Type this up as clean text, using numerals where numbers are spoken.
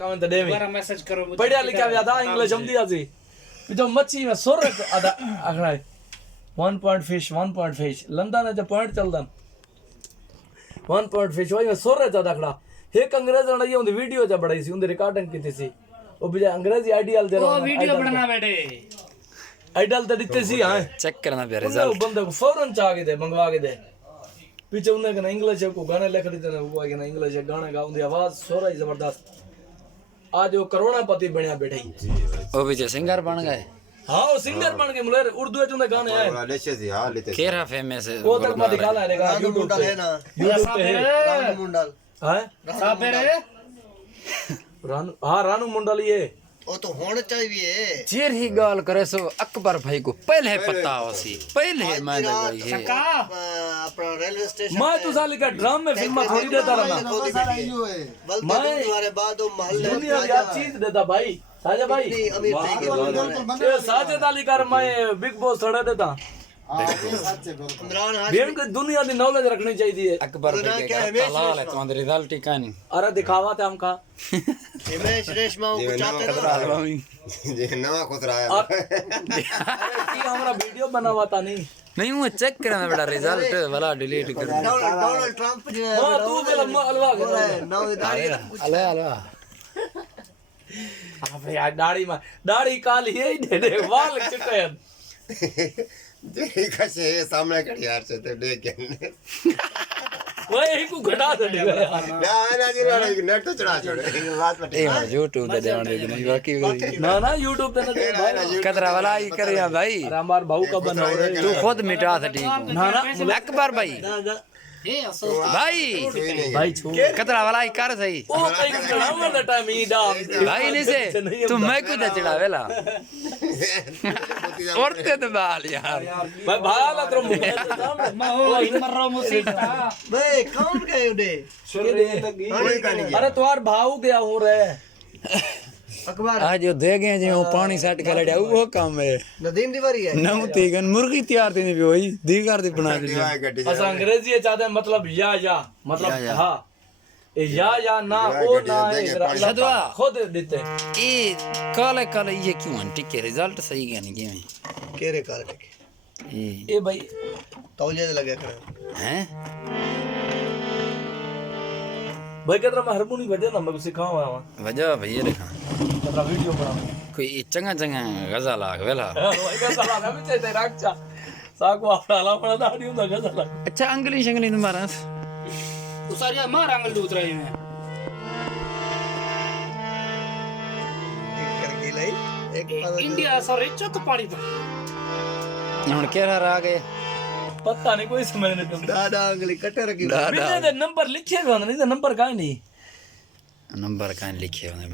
Comment दे में message करो मुझे पढ़िया लिखा हुआ था इंग्लिश हम दिया सी जो मच्छी में सुर आधा आखड़ा है 1 पॉइंट फिश लंदन है जो पॉइंट चलदा 1 पॉइंट फिश वही में सुर ज्यादा आखड़ा एक अंग्रेज ने ये उन वीडियो जा बड़ाई सी उन रिकॉर्डिंग की थी ओ बिजा अंग्रेजी आइडियल दे रहा वो वीडियो बनाना बेटे आइडियल तो दिते सी हां चेक करना पे रिजल्ट बंदे को फौरन चाह के दे मंगवा के दे पीछे उन्हें कहना इंग्लिश को गाने लिख देते हैं वो कहना इंग्लिश गाने गा उनकी आवाज सोरा ही जबरदस्त आज वो करोड़पति बनया बैठे वो भी जो सिंगर बन गए हाँ वो सिंगर बन के मुले उर्दू में गाने हैं केरा फेमस है वो तक मैं दिखा लाएगा यूट्यूब पे यूट्यूब पे है रानू मुंडल हैं साबेर रानू मुंडल ये वो तो होना चाहिए जेर ही गाल करे सो अकबर भाई को पहले पता होसी पहले मैं भाई है अपना रेलवे स्टेशन मैं तो साल का ड्राम में फिल्म थोड़ी देता रहा मैं तुम्हारे बाद मोहल्ले दुनिया की हर चीज देता भाई साजा भाई अमीर थे साजिद अली कर मैं बिग बॉस थोड़ा देता इमरान बेन को दुनिया की नॉलेज रखनी चाहिए अकबर भाई का तलाल है तुम्हारे रिजल्ट ही कहानी अरे दिखावा थे हमका हिमेश रेशमा को चाहते ना जे नवा खुसरा आया की हमारा वीडियो बना हुआ था नहीं नहीं वो चेक करना बेटा रिजल्ट वाला डिलीट कर डोनाल्ड ट्रंप जो हां तू के लम्मा अलवा कर नौ दाढ़ी अले अले अबे यार दाढ़ी काली है दे दे वाल चिट्टे जे कसे सामने खड़ी यार से तो देख के वो एक को घटा दे ना जी नेट तो चढ़ा छोड़े बात ए YouTube दे देने नहीं बाकी ना YouTube पे ना दे भाई कतरा वाला ही कर या भाई अरे हमार भाऊ का बना हो रहे तू खुद मिटा था ठीक ना ना अकबर भाई ए असो भाई भाई छू कतरा वाला ही कर सही ओ कहीं चढ़ावा ना टाइम ही डाल भाई नहीं से तू मैं को चढ़ावेला औरते तो बाल यार भाई भाला तो मुंह मैं हो मर्रो मुसीबत बे कौन गए उडे अरे तुम्हार भाऊ क्या हो रहे अखबार आज जो दे गए जी वो पानी सेट कर लड़या वो काम है नदीम तिवारी है नौ तीगन मुर्गी तैयार थी भी वही दीगर दी बना दी अस अंग्रेजी चाहते हैं मतलब या मतलब या। हाँ या ना ओ ना सदवा। खुद देते ए काले काले ये क्यों आंटी के रिजल्ट सही क्या नहीं के केरे काल के ए भाई तौलिया लगे खड़े हैं भाई कहता मैं हारमोनी बजे ना मैं सिखाऊंगा वजह भैया देखा कहता वीडियो बनाऊंगा कोई चंगा चंगा गजल आ वेला भाई का सलाम है मुझे तेरा अच्छा साको आपला पड़ा दाढ़ी उंदा गजला अच्छा अंगली शंगली तुम्हारा उसारिया मार आंगल दूत रहे हैं एक करके लाई एक इंडिया सॉरी चत पाड़ी पर ਹੁਣ ਕਿਹੜਾ ਰਾ ਗਏ पता नहीं कोई समझ नहीं तुम दादा अंगली कटे रखी बिना नंबर लिखे हुए नहीं नंबर का नहीं नंबर कान लिखे होने